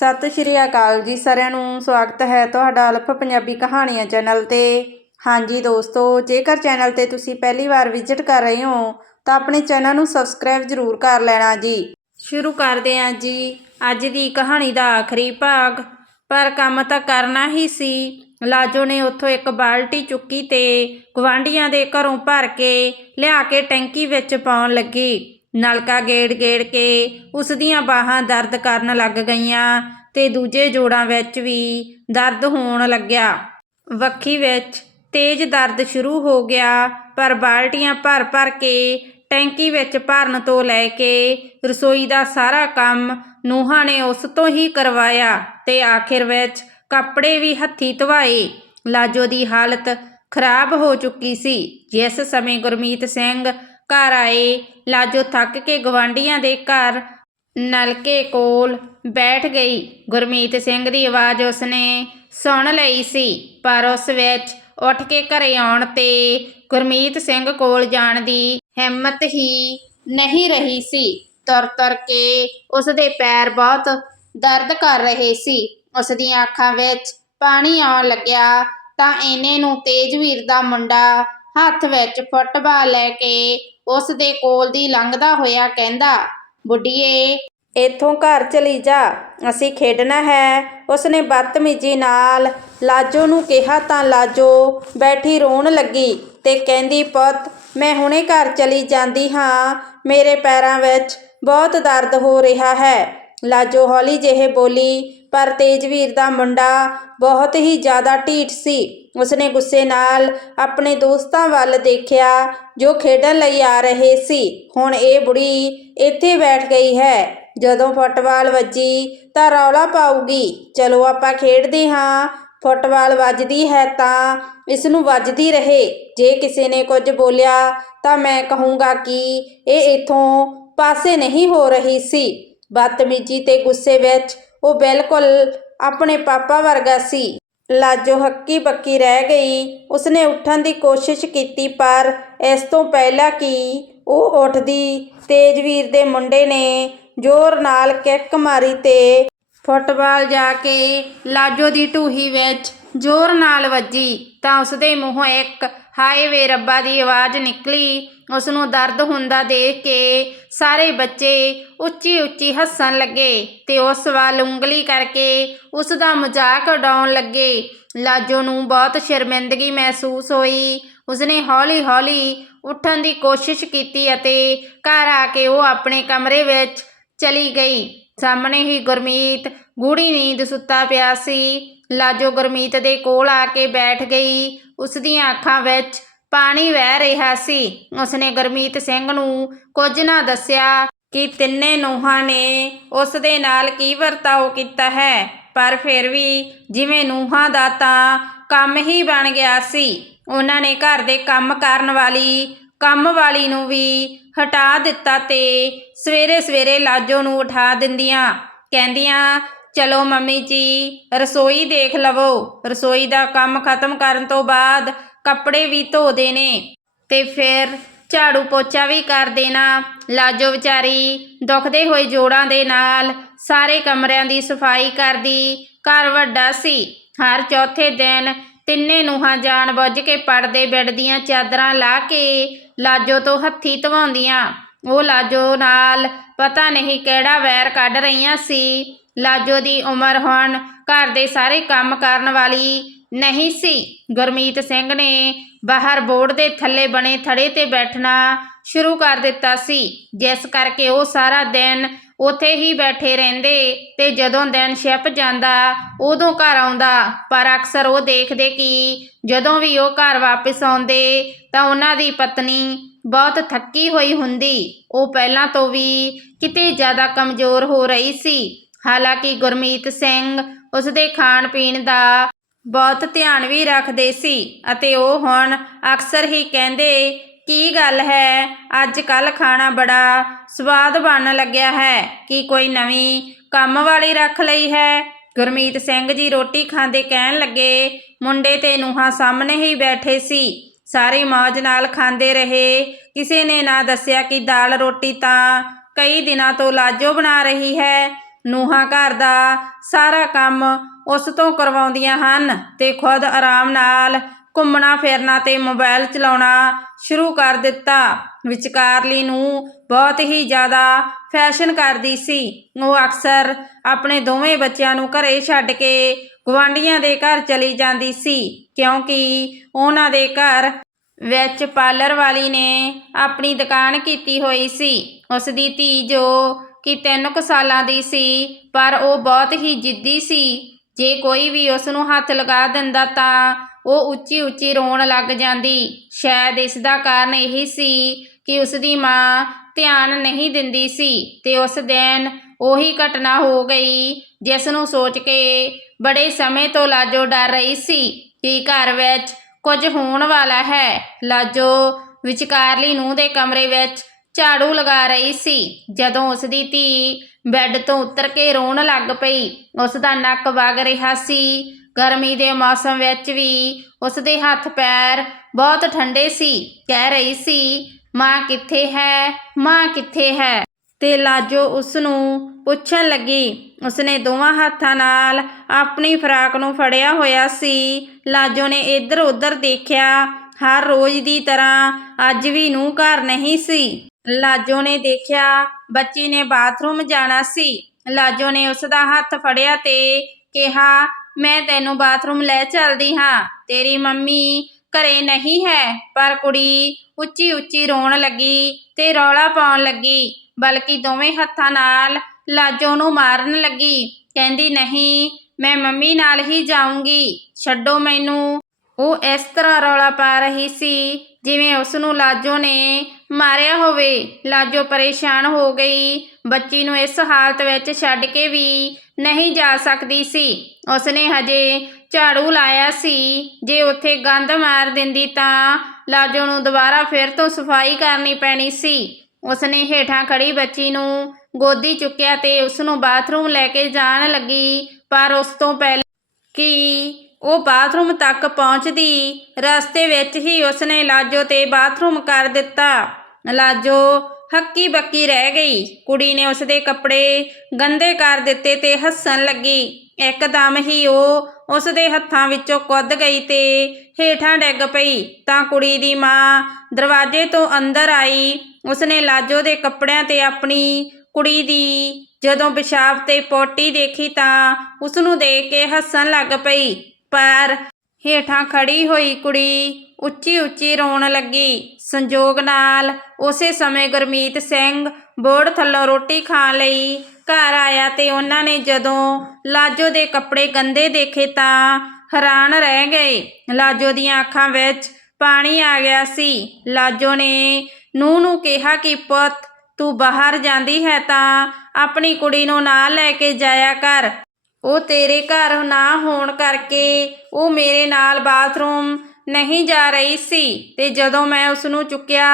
ਸਤਿ ਸ਼੍ਰੀ ਅਕਾਲ ਜੀ ਸਾਰਿਆਂ ਨੂੰ, ਸਵਾਗਤ ਹੈ ਤੁਹਾਡਾ ਅਲਫ ਪੰਜਾਬੀ ਕਹਾਣੀਆਂ ਚੈਨਲ ਤੇ। ਹਾਂਜੀ ਦੋਸਤੋ, ਜੇਕਰ ਚੈਨਲ ਤੇ ਤੁਸੀਂ ਪਹਿਲੀ ਵਾਰ ਵਿਜ਼ਿਟ ਕਰ ਰਹੇ ਹੋ, ਤਾਂ ਆਪਣੇ ਚੈਨਲ ਨੂੰ ਸਬਸਕ੍ਰਾਈਬ ਜ਼ਰੂਰ ਕਰ ਲੈਣਾ ਜੀ। ਸ਼ੁਰੂ ਕਰਦੇ ਹਾਂ ਜੀ। ਅੱਜ ਦੀ ਕਹਾਣੀ ਦਾ ਆਖਰੀ ਭਾਗ। ਪਰ ਕੰਮ ਤਾਂ ਕਰਨਾ ਹੀ ਸੀ। ਲਾਜੋ ਨੇ ਉੱਥੋਂ ਇੱਕ ਬਾਲਟੀ ਚੁੱਕੀ ਤੇ ਗਵਾਂਢੀਆਂ ਦੇ ਘਰੋਂ ਭਰ ਕੇ ਲਿਆ ਕੇ ਟੈਂਕੀ ਵਿੱਚ ਪਾਉਣ ਲੱਗੀ। ਨਲਕਾ ਗੇੜ ਗੇੜ ਕੇ ਉਸ ਦੀਆਂ ਬਾਹਾਂ ਦਰਦ ਕਰਨ ਲੱਗ ਗਈਆਂ ਤੇ ਦੂਜੇ ਜੋੜਾਂ ਵਿੱਚ ਵੀ ਦਰਦ ਹੋਣ ਲੱਗਿਆ। ਵੱਖੀ ਵਿੱਚ ਤੇਜ਼ ਦਰਦ ਸ਼ੁਰੂ ਹੋ ਗਿਆ, ਪਰ ਬਾਲਟੀਆਂ ਭਰ ਭਰ ਕੇ ਟੈਂਕੀ ਵਿੱਚ ਭਰਨ ਤੋਂ ਲੈ ਕੇ ਰਸੋਈ ਦਾ ਸਾਰਾ ਕੰਮ ਨੂਹਾਂ ਨੇ ਉਸ ਤੋਂ ਹੀ ਕਰਵਾਇਆ ਤੇ ਆਖਿਰ ਵਿੱਚ ਕੱਪੜੇ ਵੀ ਹੱਥੀ ਧਵਾਏ। ਲਾਜੋ ਦੀ ਹਾਲਤ ਖਰਾਬ ਹੋ ਚੁੱਕੀ ਸੀ। ਜਿਸ ਸਮੇਂ ਗੁਰਮੀਤ ਸਿੰਘ ਘਰ ਆਏ ਲਾਜੋ ਥੱਕ ਕੇ ਗਵਾਂਢੀਆਂ ਦੇ ਘਰ ਨਲਕੇ ਕੋਲ ਬੈਠ ਗਈ। ਗੁਰਮੀਤ ਸਿੰਘ ਦੀ ਆਵਾਜ਼ ਉਸਨੇ ਸੁਣ ਲਈ ਸੀ, ਪਰ ਉਸ ਵਿੱਚ ਉੱਠ ਕੇ ਘਰੇ ਆਉਣ ਤੇ ਗੁਰਮੀਤ ਸਿੰਘ ਕੋਲ ਜਾਣ ਦੀ ਹਿੰਮਤ ਹੀ ਨਹੀਂ ਰਹੀ ਸੀ। ਤੁਰ ਤੁਰ ਕੇ ਉਸ ਦੇ ਪੈਰ ਬਹੁਤ ਦਰਦ ਕਰ ਰਹੇ ਸੀ। ਉਸ ਦੀਆਂ ਅੱਖਾਂ ਵਿੱਚ ਪਾਣੀ ਆਉਣ ਲੱਗਿਆ ਤਾਂ ਇਹਨੇ ਨੂੰ ਤੇਜਵੀਰ ਦਾ ਮੁੰਡਾ ਹੱਥ ਵਿੱਚ ਫੁੱਟਬਾਲ ਲੈ ਕੇ ਉਸ ਦੇ ਕੋਲ ਦੀ ਲੰਘਦਾ ਹੋਇਆ ਕਹਿੰਦਾ, ਬੁੱਢੀਏ, ਇੱਥੋਂ ਘਰ ਚਲੀ ਜਾ। ਅਸੀਂ ਖੇਡਣਾ ਹੈ। ਉਸਨੇ ਬਦਤਮੀਜੀ ਨਾਲ ਲਾਜੋ ਨੂੰ ਕਿਹਾ ਤਾਂ ਲਾਜੋ ਬੈਠੀ ਰੋਣ ਲੱਗੀ ਤੇ ਕਹਿੰਦੀ, ਪੁੱਤ, ਮੈਂ ਹੁਣੇ ਘਰ ਚਲੀ ਜਾਂਦੀ ਹਾਂ। ਮੇਰੇ ਪੈਰਾਂ ਵਿੱਚ ਬਹੁਤ ਦਰਦ ਹੋ ਰਿਹਾ ਹੈ। ਲਾਜੋ ਹੌਲੀ ਜਿਹੇ ਬੋਲੀ, ਪਰ ਤੇਜਵੀਰ ਦਾ ਮੁੰਡਾ ਬਹੁਤ ਹੀ ਜ਼ਿਆਦਾ ਢੀਠ ਸੀ। ਉਸਨੇ ਗੁੱਸੇ ਨਾਲ ਆਪਣੇ ਦੋਸਤਾਂ ਵੱਲ ਦੇਖਿਆ, ਜੋ ਖੇਡਣ ਲਈ ਆ ਰਹੇ ਸੀ। ਹੁਣ ਇਹ ਬੁੜੀ ਇੱਥੇ ਬੈਠ ਗਈ ਹੈ। ਜਦੋਂ ਫੁੱਟਬਾਲ ਵੱਜੀ ਤਾਂ ਰੌਲਾ ਪਾਊਗੀ। ਚਲੋ ਆਪਾਂ ਖੇਡਦੇ ਹਾਂ। ਫੁੱਟਬਾਲ ਵੱਜਦੀ ਹੈ ਤਾਂ ਇਸ ਨੂੰ ਵੱਜਦੀ ਰਹੇ। ਜੇ ਕਿਸੇ ਨੇ ਕੁਝ ਬੋਲਿਆ ਤਾਂ ਮੈਂ ਕਹੂੰਗਾ ਕਿ ਇਹ ਇਥੋਂ ਪਾਸੇ ਨਹੀਂ ਹੋ ਰਹੀ ਸੀ। ਬਦਤਮੀਜੀ ਤੇ ਗੁੱਸੇ ਵਿੱਚ ਉਹ ਬਿਲਕੁਲ ਆਪਣੇ ਪਾਪਾ ਵਰਗਾ ਸੀ। ਲਾਜੋ ਹੱਕੀ ਬੱਕੀ ਰਹਿ ਗਈ। ਉਸਨੇ ਉੱਠਣ ਦੀ ਕੋਸ਼ਿਸ਼ ਕੀਤੀ, ਪਰ ਇਸ ਤੋਂ ਪਹਿਲਾਂ ਕਿ ਉਹ ਉੱਠਦੀ, ਤੇਜਵੀਰ ਦੇ ਮੁੰਡੇ ਨੇ ਜ਼ੋਰ ਨਾਲ ਕਿੱਕ ਮਾਰੀ ਤੇ ਫੁੱਟਬਾਲ ਜਾ ਕੇ ਲਾਜੋ ਦੀ ਢੂਹੀ ਵਿੱਚ ਜ਼ੋਰ ਨਾਲ ਵੱਜੀ। ਤਾਂ ਉਸਦੇ ਮੂੰਹੋਂ ਇੱਕ ਹਾਏ ਵੇ ਰੱਬਾ ਦੀ ਆਵਾਜ਼ ਨਿਕਲੀ। ਉਸ ਨੂੰ ਦਰਦ ਹੁੰਦਾ ਦੇਖ ਕੇ ਸਾਰੇ ਬੱਚੇ ਉੱਚੀ ਉੱਚੀ ਹੱਸਣ ਲੱਗੇ ਤੇ ਉਸ ਵੱਲ ਉਂਗਲੀ ਕਰਕੇ ਉਸ ਦਾ ਮਜ਼ਾਕ ਉਡਾਉਣ ਲੱਗੇ। ਲਾਜੋ ਨੂੰ ਬਹੁਤ ਸ਼ਰਮਿੰਦਗੀ ਮਹਿਸੂਸ ਹੋਈ। ਉਸਨੇ ਹੌਲੀ-ਹੌਲੀ ਉੱਠਣ ਦੀ ਕੋਸ਼ਿਸ਼ ਕੀਤੀ ਅਤੇ ਘਰ ਆ ਕੇ ਉਹ ਆਪਣੇ ਕਮਰੇ ਵਿੱਚ ਚਲੀ ਗਈ। ਸਾਹਮਣੇ ਹੀ ਗੁਰਮੀਤ ਗੂੜੀ ਨੀਂਦ ਸੁੱਤਾ ਪਿਆ ਸੀ। ਲਾਜੋ ਗੁਰਮੀਤ ਦੇ ਕੋਲ ਆ ਕੇ ਬੈਠ ਗਈ। ਉਸ ਦੀਆਂ ਅੱਖਾਂ ਵਿੱਚ ਪਾਣੀ ਵਹਿ ਰਿਹਾ ਸੀ। ਉਸਨੇ ਗੁਰਮੀਤ ਸਿੰਘ ਨੂੰ ਕੁਝ ਨਾ ਦੱਸਿਆ ਕਿ ਤਿੰਨੇ ਨੂੰਹਾਂ ਨੇ ਉਸ ਦੇ ਨਾਲ ਕੀ ਵਰਤਾਓ ਕੀਤਾ ਹੈ। ਪਰ ਫਿਰ ਵੀ ਜਿਵੇਂ ਨੂੰਹਾਂ ਦਾ ਤਾਂ ਕੰਮ ਹੀ ਬਣ ਗਿਆ ਸੀ। ਉਹਨਾਂ ਨੇ ਘਰ ਦੇ ਕੰਮ ਕਰਨ ਵਾਲੀ, ਕੰਮ ਵਾਲੀ ਨੂੰ ਵੀ ਹਟਾ ਦਿੱਤਾ ਤੇ ਸਵੇਰੇ ਸਵੇਰੇ ਲਾਜੋ ਨੂੰ ਉਠਾ ਦਿੰਦੀਆਂ। ਕਹਿੰਦੀਆਂ ਚਲੋ ਮੰਮੀ ਜੀ, ਰਸੋਈ ਦੇਖ ਲਵੋ। ਰਸੋਈ ਦਾ ਕੰਮ ਖਤਮ ਕਰਨ ਤੋਂ ਬਾਅਦ ਕੱਪੜੇ ਵੀ ਧੋ ਦੇਣੇ ਤੇ ਫਿਰ ਝਾੜੂ ਪੋਚਾ ਵੀ ਕਰ ਦੇਣਾ। ਲਾਜੋ ਵਿਚਾਰੀ ਦੁਖਦੇ ਹੋਏ ਜੋੜਾਂ ਦੇ ਨਾਲ ਸਾਰੇ ਕਮਰਿਆਂ ਦੀ ਸਫ਼ਾਈ ਕਰਦੀ। ਘਰ ਵੱਡਾ ਸੀ। ਹਰ ਚੌਥੇ ਦਿਨ ਤਿੰਨੇ ਨੂੰਹਾਂ ਜਾਣ ਬੁੱਝ ਕੇ ਪੜਦੇ ਬੈੱਡ ਦੀਆਂ ਚਾਦਰਾਂ ਲਾ ਕੇ ਲਾਜੋ ਤੋਂ ਹੱਥੀ ਧਵਾਉਂਦੀਆਂ। ਉਹ ਲਾਜੋ ਨਾਲ ਪਤਾ ਨਹੀਂ ਕਿਹੜਾ ਵੈਰ ਕੱਢ ਰਹੀਆਂ ਸੀ। ਲਾਜੋ ਦੀ ਉਮਰ ਹੁਣ, ਘਰ ਦੇ ਸਾਰੇ ਕੰਮ ਕਰਨ ਵਾਲੀ ਨਹੀਂ ਸੀ। ਗੁਰਮੀਤ ਸਿੰਘ ਨੇ ਬਾਹਰ ਬੋਰਡ ਦੇ ਥੱਲੇ ਬਣੇ ਥੜੇ ਤੇ ਬੈਠਣਾ ਸ਼ੁਰੂ ਕਰ ਦਿੱਤਾ ਸੀ। ਜਿਸ ਕਰਕੇ ਉਹ ਸਾਰਾ ਦਿਨ ਉੱਥੇ ਹੀ ਬੈਠੇ ਰਹਿੰਦੇ ਤੇ ਜਦੋਂ ਦਿਨ ਛਿਪ ਜਾਂਦਾ, ਉਦੋਂ ਘਰ ਆਉਂਦਾ। ਪਰ ਅਕਸਰ ਉਹ ਦੇਖਦੇ ਕਿ ਜਦੋਂ ਵੀ ਉਹ ਘਰ ਵਾਪਸ ਆਉਂਦੇ, ਤਾਂ ਉਹਨਾਂ ਦੀ ਪਤਨੀ ਬਹੁਤ ਥੱਕੀ ਹੋਈ ਹੁੰਦੀ। ਉਹ ਪਹਿਲਾਂ ਤੋਂ ਵੀ ਕਿਤੇ ਜ਼ਿਆਦਾ ਕਮਜ਼ੋਰ ਹੋ ਰਹੀ ਸੀ। ਹਾਲਾਂਕਿ ਗੁਰਮੀਤ ਸਿੰਘ ਉਸ ਦੇ ਖਾਣ ਪੀਣ ਦਾ ਬਹੁਤ ਧਿਆਨ ਵੀ ਰੱਖਦੇ ਸੀ ਅਤੇ ਉਹ ਹੁਣ ਅਕਸਰ ਹੀ ਕਹਿੰਦੇ, ਕੀ ਗੱਲ ਹੈ? ਅੱਜ ਕੱਲ ਖਾਣਾ ਬੜਾ ਸਵਾਦ ਬਣਨ ਲੱਗਿਆ ਹੈ। ਕੀ ਕੋਈ ਨਵੀਂ ਕੰਮ ਵਾਲੀ ਰੱਖ ਲਈ ਹੈ? ਗੁਰਮੀਤ ਸਿੰਘ ਜੀ ਰੋਟੀ ਖਾਂਦੇ ਕਹਿਣ ਲੱਗੇ, ਮੁੰਡੇ ਤੇ ਨੂਹਾਂ ਸਾਹਮਣੇ ਹੀ ਬੈਠੇ ਸੀ। ਸਾਰੇ ਮੌਜ ਨਾਲ ਖਾਂਦੇ ਰਹੇ। ਕਿਸੇ ਨੇ ਨਾ ਦੱਸਿਆ ਕਿ ਦਾਲ ਰੋਟੀ ਤਾਂ ਕਈ ਦਿਨਾਂ ਤੋਂ ਲਾਜੋ ਬਣਾ ਰਹੀ ਹੈ। ਨੂੰਹਾਂ ਘਰ ਦਾ ਸਾਰਾ ਕੰਮ ਉਸ ਤੋਂ ਕਰਵਾਉਂਦੀਆਂ ਹਨ ਤੇ ਖੁਦ ਆਰਾਮ ਨਾਲ ਘੁੰਮਣਾ ਫਿਰਨਾ ਤੇ ਮੋਬਾਈਲ ਚਲਾਉਣਾ ਸ਼ੁਰੂ ਕਰ ਦਿੱਤਾ। ਵਿਚਕਾਰਲੀ ਨੂੰ ਬਹੁਤ ਹੀ ਜ਼ਿਆਦਾ ਫੈਸ਼ਨ ਕਰਦੀ ਸੀ। ਉਹ ਅਕਸਰ ਆਪਣੇ ਦੋਵੇਂ ਬੱਚਿਆਂ ਨੂੰ ਘਰੇ ਛੱਡ ਕੇ ਗੁਆਂਢੀਆਂ ਦੇ ਘਰ ਚਲੀ ਜਾਂਦੀ ਸੀ, ਕਿਉਂਕਿ ਉਹਨਾਂ ਦੇ ਘਰ ਵਿੱਚ ਪਾਰਲਰ ਵਾਲੀ ਨੇ ਆਪਣੀ ਦੁਕਾਨ ਕੀਤੀ ਹੋਈ ਸੀ। ਉਸ ਦੀ ਧੀ ਜੋ ਕਿ ਤਿੰਨ ਕੁ ਸਾਲਾਂ ਦੀ ਸੀ, ਪਰ ਉਹ ਬਹੁਤ ਹੀ ਜਿੱਦੀ ਸੀ। ਜੇ ਕੋਈ ਵੀ ਉਸ ਨੂੰ ਹੱਥ ਲਗਾ ਦਿੰਦਾ ਤਾਂ ਉਹ ਉੱਚੀ ਉੱਚੀ ਰੋਣ ਲੱਗ ਜਾਂਦੀ। ਸ਼ਾਇਦ ਇਸ ਦਾ ਕਾਰਨ ਇਹ ਸੀ ਕਿ ਉਸ ਦੀ ਮਾਂ ਧਿਆਨ ਨਹੀਂ ਦਿੰਦੀ ਸੀ ਤੇ ਉਸ ਦਿਨ ਉਹੀ ਘਟਨਾ ਹੋ ਗਈ ਜਿਸ ਨੂੰ ਸੋਚ ਕੇ ਬੜੇ ਸਮੇਂ ਤੋਂ ਲਾਜੋ ਡਰ ਰਹੀ ਸੀ ਕਿ ਘਰ ਵਿੱਚ ਕੁਝ ਹੋਣ ਵਾਲਾ ਹੈ। ਲਾਜੋ ਵਿਚਕਾਰਲੀ ਨੂੰ ਦੇ ਕਮਰੇ ਵਿੱਚ ਝਾੜੂ ਲਗਾ ਰਹੀ ਸੀ। ਜਦੋਂ ਉਸ ਦੀ ਧੀ ਬੈੱਡ ਤੋਂ ਉੱਤਰ ਕੇ ਰੋਣ ਲੱਗ ਪਈ ਉਸ ਦਾ ਨੱਕ ਵਗ ਰਿਹਾ ਸੀ। ਗਰਮੀ ਦੇ ਮੌਸਮ ਵਿੱਚ ਵੀ ਉਸ ਦੇ ਹੱਥ ਪੈਰ ਬਹੁਤ ਠੰਡੇ ਸੀ। ਕਹਿ ਰਹੀ ਸੀ, ਮਾਂ ਕਿੱਥੇ ਹੈ? ਮਾਂ ਕਿੱਥੇ ਹੈ? ਤੇ ਲਾਜੋ ਉਸ ਨੂੰ ਪੁੱਛਣ ਲੱਗੀ। ਉਸਨੇ ਦੋਵਾਂ ਹੱਥਾਂ ਨਾਲ ਆਪਣੀ ਫਰਾਕ ਨੂੰ ਫੜਿਆ ਹੋਇਆ ਸੀ। ਲਾਜੋ ਨੇ ਇੱਧਰ ਉੱਧਰ ਦੇਖਿਆ, ਹਰ ਰੋਜ਼ ਦੀ ਤਰ੍ਹਾਂ ਅੱਜ ਵੀ ਨੂੰ ਘਰ ਨਹੀਂ ਸੀ। ਲਾਜੋ ਨੇ ਦੇਖਿਆ, ਬੱਚੀ ਨੇ ਬਾਥਰੂਮ ਜਾਣਾ ਸੀ। ਲਾਜੋ ਨੇ ਉਸ ਦਾ ਹੱਥ ਫੜਿਆ ਤੇ ਕਿਹਾ, ਮੈਂ ਤੈਨੂੰ ਬਾਥਰੂਮ ਲੈ ਚੱਲਦੀ ਹਾਂ। ਤੇਰੀ ਮੰਮੀ ਘਰੇ ਨਹੀਂ ਹੈ, ਪਰ ਕੁੜੀ ਉੱਚੀ ਉੱਚੀ ਰੋਣ ਲੱਗੀ ਤੇ ਰੌਲਾ ਪਾਉਣ ਲੱਗੀ, ਬਲਕਿ ਦੋਵੇਂ ਹੱਥਾਂ ਨਾਲ ਲਾਜੋ ਨੂੰ ਮਾਰਨ ਲੱਗੀ। ਕਹਿੰਦੀ, ਨਹੀਂ, ਮੈਂ ਮੰਮੀ ਨਾਲ ਹੀ ਜਾਊਂਗੀ। ਛੱਡੋ ਮੈਨੂੰ। ਉਹ ਇਸ ਤਰ੍ਹਾਂ ਰੌਲਾ ਪਾ ਰਹੀ ਸੀ, ਜਿਵੇਂ ਉਸ ਨੂੰ ਲਾਜੋ ਨੇ ਮਾਰਿਆ ਹੋਵੇ। ਲਾਜੋ ਪਰੇਸ਼ਾਨ ਹੋ ਗਈ। ਬੱਚੀ ਨੂੰ ਇਸ ਹਾਲਤ ਵਿੱਚ ਛੱਡ ਕੇ ਵੀ ਨਹੀਂ ਜਾ ਸਕਦੀ ਸੀ। ਉਸਨੇ ਹਜੇ ਝਾੜੂ ਲਾਇਆ ਸੀ। ਜੇ ਉੱਥੇ ਗੰਦ ਮਾਰ ਦਿੰਦੀ ਤਾਂ ਲਾਜੋ ਨੂੰ ਦੁਬਾਰਾ ਫਿਰ ਤੋਂ ਸਫ਼ਾਈ ਕਰਨੀ ਪੈਣੀ ਸੀ। ਉਸਨੇ ਹੇਠਾਂ ਖੜੀ ਬੱਚੀ ਨੂੰ ਗੋਦੀ ਚੁੱਕਿਆ ਤੇ ਉਸ ਨੂੰ ਬਾਥਰੂਮ ਲੈ ਕੇ ਜਾਣ ਲੱਗੀ। ਪਰ ਉਸ ਤੋਂ ਪਹਿਲਾਂ ਕਿ ਉਹ ਬਾਥਰੂਮ ਤੱਕ ਪਹੁੰਚਦੀ, ਰਸਤੇ ਵਿੱਚ ਹੀ ਉਸਨੇ ਲਾਜੋ ਤੇ ਬਾਥਰੂਮ ਕਰ ਦਿੱਤਾ। ਲਾਜੋ, ਹੱਕੀ ਬੱਕੀ ਰਹਿ ਗਈ। ਕੁੜੀ ਨੇ ਉਸਦੇ ਕੱਪੜੇ ਗੰਦੇ ਕਰ ਦਿੱਤੇ ਤੇ ਹੱਸਣ ਲੱਗੀ। ਇੱਕਦਮ ਹੀ ਉਹ ਉਸਦੇ ਹੱਥਾਂ ਵਿੱਚੋਂ ਕੁੱਦ ਗਈ ਤੇ ਹੇਠਾਂ ਡਿੱਗ ਪਈ। ਤਾਂ ਕੁੜੀ ਦੀ ਮਾਂ ਦਰਵਾਜ਼ੇ ਤੋਂ ਅੰਦਰ ਆਈ। ਉਸਨੇ ਲਾਜੋ ਦੇ ਕੱਪੜਿਆਂ ਤੇ ਆਪਣੀ ਕੁੜੀ ਦੀ ਜਦੋਂ ਪਿਸ਼ਾਬ ਤੇ ਪੋਟੀ ਦੇਖੀ ਤਾਂ ਉਸ ਨੂੰ ਦੇਖ ਕੇ ਹੱਸਣ ਲੱਗ ਪਈ। ਪਰ ਹੇਠਾਂ ਖੜੀ ਹੋਈ ਕੁੜੀ ਉੱਚੀ ਉੱਚੀ ਰੋਣ ਲੱਗੀ। ਸੰਜੋਗ ਨਾਲ ਉਸੇ ਸਮੇਂ ਗੁਰਮੀਤ ਸਿੰਘ ਬੋਰਡ ਥੱਲੋਂ ਰੋਟੀ ਖਾਣ ਲਈ ਘਰ ਆਇਆ ਤੇ ਉਹਨਾਂ ਨੇ ਜਦੋਂ ਲਾਜੋ ਦੇ ਕੱਪੜੇ ਗੰਦੇ ਦੇਖੇ ਤਾਂ ਹੈਰਾਨ ਰਹਿ ਗਏ। ਲਾਜੋ ਦੀਆਂ ਅੱਖਾਂ ਵਿੱਚ ਪਾਣੀ ਆ ਗਿਆ ਸੀ। ਲਾਜੋ ਨੇ ਨੂੰ ਨੂੰ ਕਿਹਾ ਕਿ, ਪੁੱਤ, ਤੂੰ ਬਾਹਰ ਜਾਂਦੀ ਹੈ ਤਾਂ ਆਪਣੀ ਕੁੜੀ ਨੂੰ ਨਾਲ ਲੈ ਕੇ ਜਾਇਆ ਕਰ। ਉਹ ਤੇਰੇ ਘਰ ਨਾ ਹੋਣ ਕਰਕੇ ਉਹ ਮੇਰੇ ਨਾਲ ਬਾਥਰੂਮ ਨਹੀਂ ਜਾ ਰਹੀ ਸੀ ਤੇ ਜਦੋਂ ਮੈਂ ਉਸ ਨੂੰ ਚੁੱਕਿਆ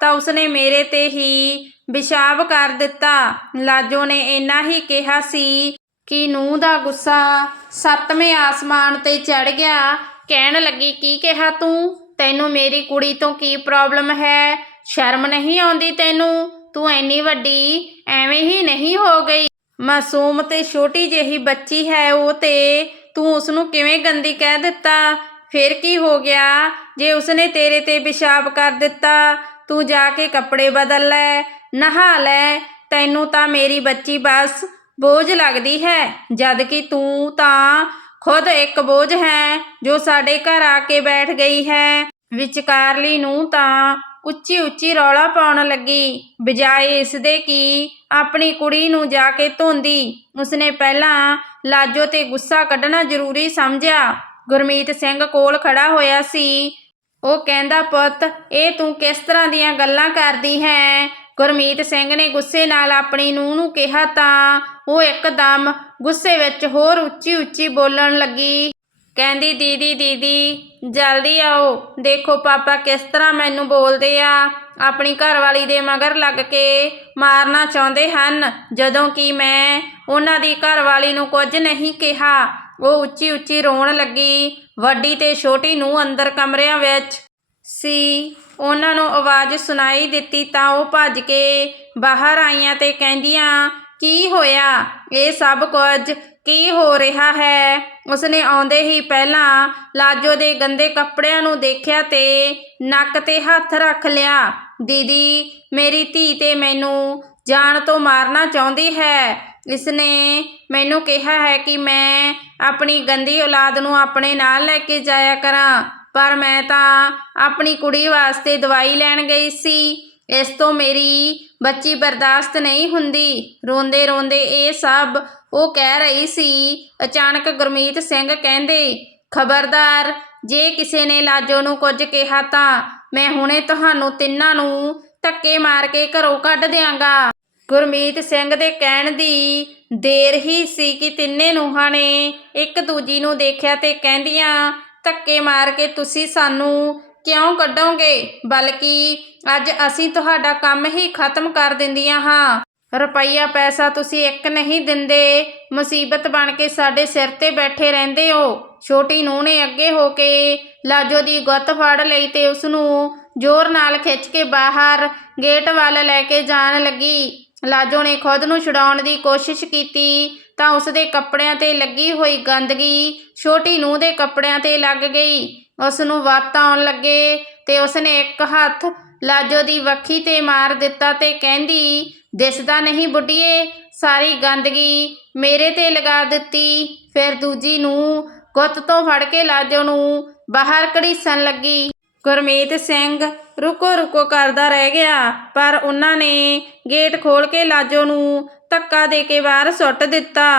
ਤਾਂ ਉਸਨੇ ਮੇਰੇ ਤੇ ਹੀ ਪਿਸ਼ਾਬ ਕਰ ਦਿੱਤਾ। ਲਾਜੋ ਨੇ ਇੰਨਾ ਹੀ ਕਿਹਾ ਸੀ ਕਿ ਨੂੰਹ ਦਾ ਗੁੱਸਾ ਸੱਤਵੇਂ ਆਸਮਾਨ ਤੇ ਚੜ ਗਿਆ। ਕਹਿਣ ਲੱਗੀ, ਕੀ ਕਿਹਾ ਤੂੰ? ਤੈਨੂੰ ਮੇਰੀ ਕੁੜੀ ਤੋਂ ਕੀ ਪ੍ਰੋਬਲਮ ਹੈ? ਸ਼ਰਮ ਨਹੀਂ ਆਉਂਦੀ ਤੈਨੂੰ? ਤੂੰ ਐਨੀ ਵੱਡੀ ਐਵੇਂ ਹੀ ਨਹੀਂ ਹੋ ਗਈ। ਮਾਸੂਮ ਤੇ ਛੋਟੀ ਜਿਹੀ ਬੱਚੀ ਹੈ ਉਹ ਤੇ ਤੂੰ ਉਸ ਨੂੰ ਕਿਵੇਂ ਗੰਦੀ ਕਹਿ ਦਿੱਤਾ? ਫਿਰ ਕੀ ਹੋ ਗਿਆ? ਜੇ ਉਸਨੇ ਤੇਰੇ ਤੇ ਪਿਸ਼ਾਬ ਕਰ ਦਿੱਤਾ, ਤੂੰ ਜਾ ਕੇ ਕੱਪੜੇ ਬਦਲ ਲੈ, ਨਹਾ ਲੈ, ਤੈਨੂੰ ਤਾਂ ਮੇਰੀ ਬੱਚੀ ਬਸ ਬੋਝ ਲੱਗਦੀ ਹੈ। ਜਦ ਕਿ ਤੂੰ ਤਾਂ ਖੁਦ ਇੱਕ ਬੋਝ ਹੈ, ਜੋ ਸਾਡੇ ਘਰ ਆ ਕੇ ਬੈਠ ਗਈ ਹੈ। ਵਿਚਕਾਰਲੀ ਨੂੰ ਤਾਂ ਉੱਚੀ ਉੱਚੀ ਰੌਲਾ ਪਾਉਣ ਲੱਗੀ। ਬਜਾਏ ਇਸ ਦੇ ਕਿ ਆਪਣੀ ਕੁੜੀ ਨੂੰ ਜਾ ਕੇ ਧੋਂਦੀ। ਉਸਨੇ ਪਹਿਲਾਂ ਲਾਜੋ ਤੇ ਗੁੱਸਾ ਕੱਢਣਾ ਜ਼ਰੂਰੀ ਸਮਝਿਆ। ਗੁਰਮੀਤ ਸਿੰਘ ਕੋਲ ਖੜਾ ਹੋਇਆ ਸੀ। ਉਹ ਕਹਿੰਦਾ, ਪੁੱਤ, ਇਹ ਤੂੰ ਕਿਸ ਤਰ੍ਹਾਂ ਦੀਆਂ ਗੱਲਾਂ ਕਰਦੀ ਹੈ? ਗੁਰਮੀਤ ਸਿੰਘ ਨੇ ਗੁੱਸੇ ਨਾਲ ਆਪਣੀ ਨੂੰਹ ਨੂੰ ਕਿਹਾ ਤਾਂ ਉਹ ਇੱਕਦਮ ਗੁੱਸੇ ਵਿੱਚ ਹੋਰ ਉੱਚੀ ਉੱਚੀ ਬੋਲਣ ਲੱਗੀ। ਕਹਿੰਦੀ, ਦੀਦੀ ਦੀਦੀ, ਜਲਦੀ ਆਓ। ਦੇਖੋ ਪਾਪਾ ਕਿਸ ਤਰ੍ਹਾਂ ਮੈਨੂੰ ਬੋਲਦੇ ਆ। ਆਪਣੀ ਘਰਵਾਲੀ ਦੇ ਮਗਰ ਲੱਗ ਕੇ ਮਾਰਨਾ ਚਾਹੁੰਦੇ ਹਨ। ਜਦੋਂ ਕਿ ਮੈਂ ਉਹਨਾਂ ਦੀ ਘਰਵਾਲੀ ਨੂੰ ਕੁਝ ਨਹੀਂ ਕਿਹਾ। ਉਹ ਉੱਚੀ ਉੱਚੀ ਰੋਣ ਲੱਗੀ, ਵੱਡੀ ਤੇ ਛੋਟੀ ਨੂੰ ਅੰਦਰ ਕਮਰਿਆਂ ਵਿੱਚ। ਸੀ, ਉਹਨਾਂ ਨੂੰ ਆਵਾਜ਼ ਸੁਣਾਈ ਦਿੱਤੀ ਤਾਂ ਉਹ ਭੱਜ ਕੇ ਬਾਹਰ ਆਈਆਂ ਤੇ ਕਹਿੰਦੀਆਂ, ਕੀ ਹੋਇਆ? ਇਹ ਸਭ ਕੁਝ ਕੀ ਹੋ ਰਿਹਾ ਹੈ? ਉਸਨੇ ਆਉਂਦੇ ਹੀ ਪਹਿਲਾਂ ਲਾਜੋ ਦੇ ਗੰਦੇ ਕੱਪੜਿਆਂ ਨੂੰ ਦੇਖਿਆ ਤੇ ਨੱਕ ਤੇ ਹੱਥ ਰੱਖ ਲਿਆ। ਦੀਦੀ, ਮੇਰੀ ਧੀ ਤੇ ਮੈਨੂੰ ਜਾਨ ਤੋਂ ਮਾਰਨਾ ਚਾਹੁੰਦੀ ਹੈ। ਇਸਨੇ ਮੈਨੂੰ ਕਿਹਾ ਹੈ ਕਿ ਮੈਂ ਆਪਣੀ ਗੰਦੀ ਔਲਾਦ ਨੂੰ ਆਪਣੇ ਨਾਲ ਲੈ ਕੇ ਜਾਇਆ ਕਰਾਂ, ਪਰ ਮੈਂ ਤਾਂ ਆਪਣੀ ਕੁੜੀ ਵਾਸਤੇ ਦਵਾਈ ਲੈਣ ਗਈ ਸੀ। ਇਸ ਤੋਂ ਮੇਰੀ ਬੱਚੀ ਬਰਦਾਸ਼ਤ ਨਹੀਂ ਹੁੰਦੀ। ਰੋਂਦੇ ਰੋਂਦੇ ਇਹ ਸਭ ਉਹ ਕਹਿ ਰਹੀ ਸੀ। ਅਚਾਨਕ ਗੁਰਮੀਤ ਸਿੰਘ ਕਹਿੰਦੇ, ਖਬਰਦਾਰ, ਜੇ ਕਿਸੇ ਨੇ ਲਾਜੋ ਨੂੰ ਕੁਝ ਕਿਹਾ ਤਾਂ ਮੈਂ ਹੁਣੇ ਤੁਹਾਨੂੰ ਤਿੰਨਾਂ ਨੂੰ ਧੱਕੇ ਮਾਰ ਕੇ ਘਰੋਂ ਕੱਢ ਦਿਆਂਗਾ। ਗੁਰਮੀਤ ਸਿੰਘ ਦੇ ਕਹਿਣ ਦੀ ਦੇਰ ਹੀ ਸੀ ਕਿ ਤਿੰਨੇ ਨੂੰਹਾਂ ਨੇ ਇੱਕ ਦੂਜੀ ਨੂੰ ਦੇਖਿਆ ਤੇ ਕਹਿੰਦੀਆਂ, ਧੱਕੇ ਮਾਰ ਕੇ ਤੁਸੀਂ ਸਾਨੂੰ ਕਿਉਂ ਕੱਢੋਗੇ? ਬਲਕਿ ਅੱਜ ਅਸੀਂ ਤੁਹਾਡਾ ਕੰਮ ਹੀ ਖਤਮ ਕਰ ਦਿੰਦੀਆਂ ਹਾਂ। ਰੁਪਈਆ ਪੈਸਾ ਤੁਸੀਂ ਇੱਕ ਨਹੀਂ ਦਿੰਦੇ। ਮੁਸੀਬਤ ਬਣ ਕੇ ਸਾਡੇ ਸਿਰ ਤੇ ਬੈਠੇ ਰਹਿੰਦੇ ਹੋ। ਛੋਟੀ ਨੂੰਹ ਨੇ ਅੱਗੇ ਹੋ ਕੇ ਲਾਜੋ ਦੀ ਗੁੱਤ ਫੜ ਲਈ ਤੇ ਉਸ ਨੂੰ ਜ਼ੋਰ ਨਾਲ ਖਿੱਚ ਕੇ ਬਾਹਰ ਗੇਟ ਵੱਲ ਲੈ ਕੇ ਜਾਣ ਲੱਗੀ। ਲਾਜੋ ਨੇ ਖੁਦ ਨੂੰ ਛੁਡਾਉਣ ਦੀ ਕੋਸ਼ਿਸ਼ ਕੀਤੀ, ਤਾਂ ਉਸ ਦੇ ਕੱਪੜਿਆਂ ਤੇ ਲੱਗੀ ਹੋਈ ਗੰਦਗੀ ਛੋਟੀ ਨੂੰਹ ਦੇ ਕੱਪੜਿਆਂ ਤੇ ਲੱਗ ਗਈ। ਉਸ ਨੂੰ ਵਾਤ ਆਉਣ ਲੱਗੇ ਤੇ ਉਸਨੇ ਇੱਕ ਹੱਥ ਲਾਜੋ ਦੀ ਵੱਖੀ ਤੇ ਮਾਰ ਦਿੱਤਾ ਤੇ ਕਹਿੰਦੀ, ਦਿਸਦਾ ਨਹੀਂ ਬੁੱਢੀਏ, ਸਾਰੀ ਗੰਦਗੀ ਮੇਰੇ ਤੇ ਲਗਾ ਦਿੱਤੀ। ਫਿਰ ਦੂਜੀ ਨੂੰ ਗੁੱਤ ਤੋਂ ਫੜ ਕੇ ਲਾਜੋ ਨੂੰ ਬਾਹਰ ਘੜੀਸਣ ਲੱਗੀ। ਗੁਰਮੀਤ ਸਿੰਘ ਰੁਕੋ ਰੁਕੋ ਕਰਦਾ ਰਹਿ ਗਿਆ, ਪਰ ਉਹਨਾਂ ਨੇ ਗੇਟ ਖੋਲ ਕੇ ਲਾਜੋ ਨੂੰ ਧੱਕਾ ਦੇ ਕੇ ਬਾਹਰ ਸੁੱਟ ਦਿੱਤਾ।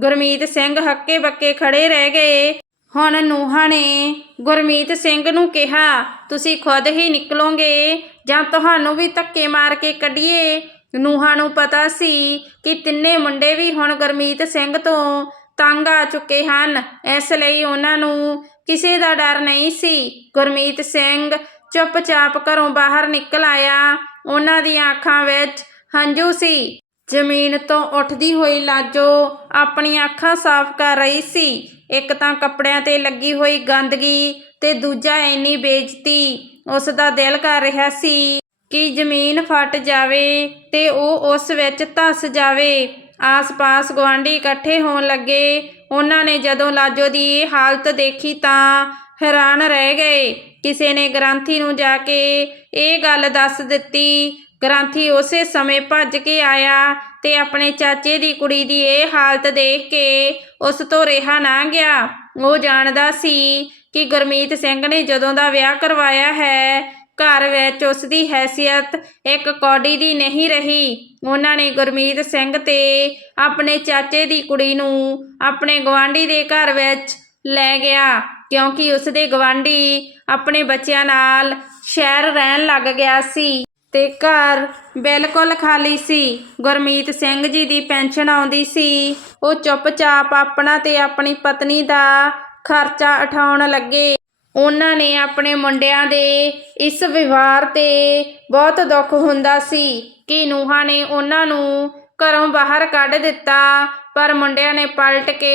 ਗੁਰਮੀਤ ਸਿੰਘ ਹੱਕੇ ਬੱਕੇ ਖੜੇ ਰਹਿ ਗਏ। ਹੁਣ ਨੂਹਾਂ ਨੇ ਗੁਰਮੀਤ ਸਿੰਘ ਨੂੰ ਕਿਹਾ, ਤੁਸੀਂ ਖੁਦ ਹੀ ਨਿਕਲੋਗੇ ਜਾਂ ਤੁਹਾਨੂੰ ਵੀ ਧੱਕੇ ਮਾਰ ਕੇ ਕੱਢੀਏ? ਨੂਹਾਂ ਨੂੰ ਪਤਾ ਸੀ ਕਿ ਤਿੰਨੇ ਮੁੰਡੇ ਵੀ ਹੁਣ ਗੁਰਮੀਤ ਸਿੰਘ ਤੋਂ ਤੰਗ ਆ ਚੁੱਕੇ ਹਨ। ਇਸ ਲਈ ਉਹਨਾਂ ਨੂੰ ਕਿਸੇ ਦਾ ਡਰ ਨਹੀਂ ਸੀ। ਗੁਰਮੀਤ ਸਿੰਘ ਚੁੱਪਚਾਪ ਘਰੋਂ ਬਾਹਰ ਨਿਕਲ ਆਇਆ। ਉਹਨਾਂ ਦੀਆਂ ਅੱਖਾਂ ਵਿੱਚ ਹੰਝੂ ਸੀ। ਜ਼ਮੀਨ ਤੋਂ ਉੱਠਦੀ ਹੋਈ ਲਾਜੋ ਆਪਣੀਆਂ ਅੱਖਾਂ ਸਾਫ਼ ਕਰ ਰਹੀ ਸੀ। ਇੱਕ ਤਾਂ ਕੱਪੜਿਆਂ ਤੇ ਲੱਗੀ ਹੋਈ ਗੰਦਗੀ ਤੇ ਦੂਜਾ ਇੰਨੀ ਬੇਇੱਜ਼ਤੀ, ਉਸ ਦਾ ਦਿਲ ਕਰ ਰਿਹਾ ਸੀ ਕਿ ਜ਼ਮੀਨ ਫਟ ਜਾਵੇ ਤੇ ਉਹ ਉਸ ਵਿੱਚ ਧੱਸ ਜਾਵੇ। ਆਸ-ਪਾਸ ਗਵਾਂਢੀ ਇਕੱਠੇ ਹੋਣ ਲੱਗੇ। ਉਹਨਾਂ ਨੇ ਜਦੋਂ ਲਾਜੋ ਦੀ ਇਹ ਹਾਲਤ ਦੇਖੀ ਤਾਂ ਹੈਰਾਨ ਰਹਿ ਗਏ। ਕਿਸੇ ਨੇ ਗ੍ਰਾਂਥੀ ਨੂੰ ਜਾ ਕੇ ਇਹ ਗੱਲ ਦੱਸ ਦਿੱਤੀ। ਗ੍ਰਾਂਥੀ ਉਸੇ ਸਮੇਂ ਭੱਜ ਕੇ ਆਇਆ ਤੇ ਆਪਣੇ ਚਾਚੇ ਦੀ ਕੁੜੀ ਦੀ ਇਹ ਹਾਲਤ ਦੇਖ ਕੇ ਉਸ ਤੋਂ ਰਿਹਾ ਨਾ ਗਿਆ। ਉਹ ਜਾਣਦਾ ਸੀ ਕਿ ਗੁਰਮੀਤ ਸਿੰਘ ਨੇ ਜਦੋਂ ਦਾ ਵਿਆਹ ਕਰਵਾਇਆ ਹੈ ਘਰ ਵਿੱਚ ਉਸ ਦੀ ਹੈਸੀਅਤ ਇੱਕ ਕੌਡੀ ਦੀ ਨਹੀਂ ਰਹੀ। ਉਹਨਾਂ ਨੇ ਗੁਰਮੀਤ ਸਿੰਘ ਤੇ ਆਪਣੇ ਚਾਚੇ ਦੀ ਕੁੜੀ ਨੂੰ ਆਪਣੇ ਗਵਾਂਢੀ ਦੇ ਘਰ ਵਿੱਚ ਲੈ ਗਿਆ, ਕਿਉਂਕਿ ਉਸ ਦੇ ਗਵਾਂਢੀ ਆਪਣੇ ਬੱਚਿਆਂ ਨਾਲ ਸ਼ਹਿਰ ਰਹਿਣ ਲੱਗ ਗਿਆ ਸੀ ਤੇ ਘਰ ਬਿਲਕੁਲ ਖਾਲੀ ਸੀ। ਗੁਰਮੀਤ ਸਿੰਘ ਜੀ ਦੀ ਪੈਨਸ਼ਨ ਆਉਂਦੀ ਸੀ। ਉਹ ਚੁੱਪਚਾਪ ਆਪਣਾ ਤੇ ਆਪਣੀ ਪਤਨੀ ਦਾ ਖਰਚਾ ਉਠਾਉਣ ਲੱਗੇ। ਉਹਨਾਂ ਨੇ ਆਪਣੇ ਮੁੰਡਿਆਂ ਦੇ ਇਸ ਵਿਵਹਾਰ ਤੇ ਬਹੁਤ ਦੁੱਖ ਹੁੰਦਾ ਸੀ ਕਿ ਨੂਹਾਂ ਨੇ ਉਹਨਾਂ ਨੂੰ ਘਰੋਂ ਬਾਹਰ ਕੱਢ ਦਿੱਤਾ, ਪਰ ਮੁੰਡਿਆਂ ਨੇ ਪਲਟ ਕੇ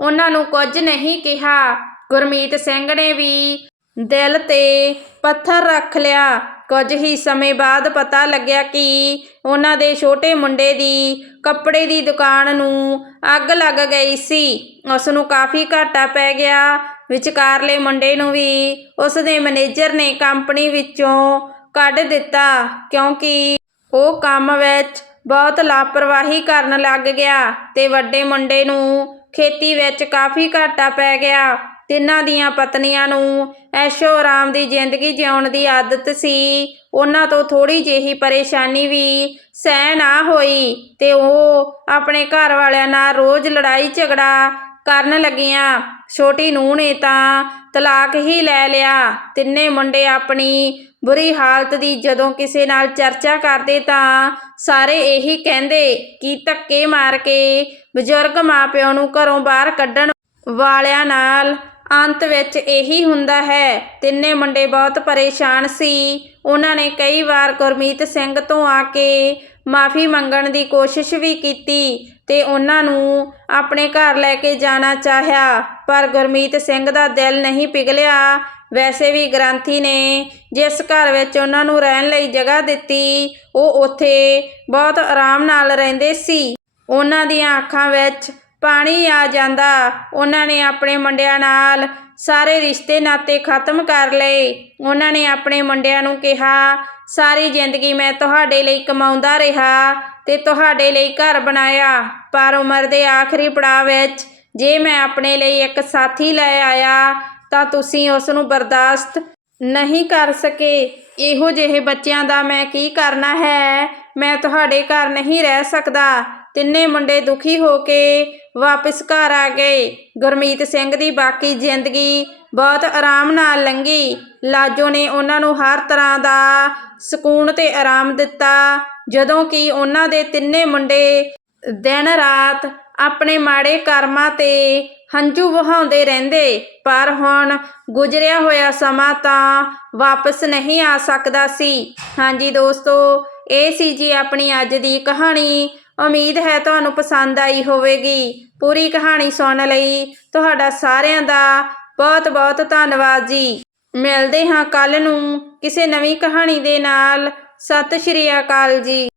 ਉਹਨਾਂ ਨੂੰ ਕੁਝ ਨਹੀਂ ਕਿਹਾ। ਗੁਰਮੀਤ ਸਿੰਘ ਨੇ ਵੀ ਦਿਲ ਤੇ ਪੱਥਰ ਰੱਖ ਲਿਆ। ਕੁਝ ਹੀ ਸਮੇਂ ਬਾਅਦ ਪਤਾ ਲੱਗਿਆ ਕਿ ਉਹਨਾਂ ਦੇ ਛੋਟੇ ਮੁੰਡੇ ਦੀ ਕੱਪੜੇ ਦੀ ਦੁਕਾਨ ਨੂੰ ਅੱਗ ਲੱਗ ਗਈ ਸੀ। ਉਸ ਨੂੰ ਕਾਫੀ ਘਾਟਾ ਪੈ ਗਿਆ। ਵਿਚਕਾਰਲੇ ਮੁੰਡੇ ਨੂੰ ਵੀ ਉਸ ਦੇ ਮੈਨੇਜਰ ਨੇ ਕੰਪਨੀ ਵਿੱਚੋਂ ਕੱਢ ਦਿੱਤਾ, ਕਿਉਂਕਿ ਉਹ ਕੰਮ ਵਿੱਚ ਬਹੁਤ ਲਾਪਰਵਾਹੀ ਕਰਨ ਲੱਗ ਗਿਆ ਤੇ ਵੱਡੇ ਮੁੰਡੇ ਨੂੰ ਖੇਤੀ ਵਿੱਚ ਕਾਫੀ ਘਾਟਾ ਪੈ ਗਿਆ। ਤਿੰਨਾਂ ਦੀਆਂ ਪਤਨੀਆਂ ਨੂੰ ਐਸ਼ੋ ਆਰਾਮ ਦੀ ਜ਼ਿੰਦਗੀ ਜਿਉਣ ਦੀ ਆਦਤ ਸੀ। ਉਹਨਾਂ ਤੋਂ ਥੋੜੀ ਜਿਹੀ ਪਰੇਸ਼ਾਨੀ ਵੀ ਸਹਿ ਨਾ ਹੋਈ ਤੇ ਉਹ ਆਪਣੇ ਘਰ ਵਾਲਿਆਂ ਨਾਲ ਰੋਜ਼ ਲੜਾਈ ਝਗੜਾ ਕਰਨ ਲੱਗੀਆਂ। ਛੋਟੀ ਨੂੰਹ ਨੇ ਤਾਂ ਤਲਾਕ ਹੀ ਲੈ ਲਿਆ। ਤਿੰਨੇ ਮੁੰਡੇ ਆਪਣੀ ਬੁਰੀ ਹਾਲਤ ਦੀ ਜਦੋਂ ਕਿਸੇ ਨਾਲ ਚਰਚਾ ਕਰਦੇ ਤਾਂ ਸਾਰੇ ਇਹੀ ਕਹਿੰਦੇ ਕਿ ਧੱਕੇ ਮਾਰ ਕੇ ਬਜ਼ੁਰਗ ਮਾਪਿਆਂ ਨੂੰ ਘਰੋਂ ਬਾਹਰ ਕੱਢਣ ਵਾਲਿਆਂ ਨਾਲ ਅੰਤ ਵਿੱਚ ਇਹੀ ਹੁੰਦਾ ਹੈ। ਤਿੰਨੇ ਮੁੰਡੇ ਬਹੁਤ ਪਰੇਸ਼ਾਨ ਸੀ। ਉਹਨਾਂ ਨੇ ਕਈ ਵਾਰ ਗੁਰਮੀਤ ਸਿੰਘ ਤੋਂ ਆ ਕੇ ਮਾਫੀ ਮੰਗਣ ਦੀ ਕੋਸ਼ਿਸ਼ ਵੀ ਕੀਤੀ। ਤੇ ਉਹਨਾਂ ਨੂੰ ਆਪਣੇ ਘਰ ਲੈ ਕੇ ਜਾਣਾ ਚਾਹਿਆ। ਪਰ ਗੁਰਮੀਤ ਸਿੰਘ ਦਾ ਦਿਲ ਨਹੀਂ ਪਿਘਲਿਆ। ਵੈਸੇ ਵੀ ਗ੍ਰੰਥੀ ਨੇ ਜਿਸ ਘਰ ਵਿੱਚ ਉਹਨਾਂ ਨੂੰ ਰਹਿਣ ਲਈ ਜਗ੍ਹਾ ਦਿੱਤੀ, ਉਹ ਉੱਥੇ ਬਹੁਤ ਆਰਾਮ ਨਾਲ ਰਹਿੰਦੇ ਸੀ। ਉਹਨਾਂ ਦੀਆਂ ਅੱਖਾਂ ਵਿੱਚ ਪਾਣੀ ਆ ਜਾਂਦਾ। ਉਹਨਾਂ ਨੇ ਆਪਣੇ ਮੁੰਡਿਆਂ ਨਾਲ ਸਾਰੇ ਰਿਸ਼ਤੇ ਨਾਤੇ ਖਤਮ ਕਰ ਲਏ। ਉਹਨਾਂ ਨੇ ਆਪਣੇ ਮੁੰਡਿਆਂ ਨੂੰ ਕਿਹਾ, ਸਾਰੀ ਜ਼ਿੰਦਗੀ ਮੈਂ ਤੁਹਾਡੇ ਲਈ ਕਮਾਉਂਦਾ ਰਿਹਾ। ਤੇ ਤੁਹਾਡੇ ਲਈ ਘਰ ਬਣਾਇਆ। ਪਰ ਉਮਰ ਦੇ ਆਖਰੀ ਪੜਾਅ ਵਿੱਚ ਜੇ ਮੈਂ ਆਪਣੇ ਲਈ ਇੱਕ ਸਾਥੀ ਲੈ ਆਇਆ, ਤਾਂ ਤੁਸੀਂ ਉਸ ਨੂੰ ਬਰਦਾਸ਼ਤ ਨਹੀਂ ਕਰ ਸਕੇ। ਇਹੋ ਜਿਹੇ ਬੱਚਿਆਂ ਦਾ ਮੈਂ ਕੀ ਕਰਨਾ ਹੈ? ਮੈਂ ਤੁਹਾਡੇ ਘਰ ਨਹੀਂ ਰਹਿ ਸਕਦਾ। ਤਿੰਨੇ ਮੁੰਡੇ ਦੁਖੀ ਹੋ ਕੇ ਵਾਪਸ ਘਰ ਆ ਗਏ। ਗੁਰਮੀਤ ਸਿੰਘ ਦੀ ਬਾਕੀ ਜ਼ਿੰਦਗੀ ਬਹੁਤ ਆਰਾਮ ਨਾਲ ਲੰਘੀ। ਲਾਜੋ ਨੇ ਉਹਨਾਂ ਨੂੰ ਹਰ ਤਰ੍ਹਾਂ ਦਾ ਸਕੂਨ ਤੇ ਆਰਾਮ ਦਿੱਤਾ। ਜਦੋਂ ਕਿ ਉਹਨਾਂ ਦੇ ਤਿੰਨੇ ਮੁੰਡੇ ਦਿਨ ਰਾਤ ਆਪਣੇ ਮਾੜੇ ਕਰਮਾਂ ਤੇ ਹੰਝੂ ਵਹਾਉਂਦੇ ਰਹਿੰਦੇ। ਪਰ ਹੁਣ ਗੁਜ਼ਰਿਆ ਹੋਇਆ ਸਮਾਂ ਤਾਂ ਵਾਪਸ ਨਹੀਂ ਆ ਸਕਦਾ ਸੀ। ਹਾਂਜੀ ਦੋਸਤੋ, ਇਹ ਸੀ ਜੀ ਆਪਣੀ ਅੱਜ ਦੀ ਕਹਾਣੀ। ਉਮੀਦ ਹੈ ਤੁਹਾਨੂੰ ਪਸੰਦ ਆਈ ਹੋਵੇਗੀ। ਪੂਰੀ ਕਹਾਣੀ ਸੁਣਨ ਲਈ ਤੁਹਾਡਾ ਸਾਰਿਆਂ ਦਾ ਬਹੁਤ ਬਹੁਤ ਧੰਨਵਾਦ ਜੀ। ਮਿਲਦੇ ਹਾਂ ਕੱਲ ਨੂੰ ਕਿਸੇ ਨਵੀਂ ਕਹਾਣੀ ਦੇ ਨਾਲ। ਸਤਿ ਸ਼੍ਰੀ ਅਕਾਲ ਜੀ।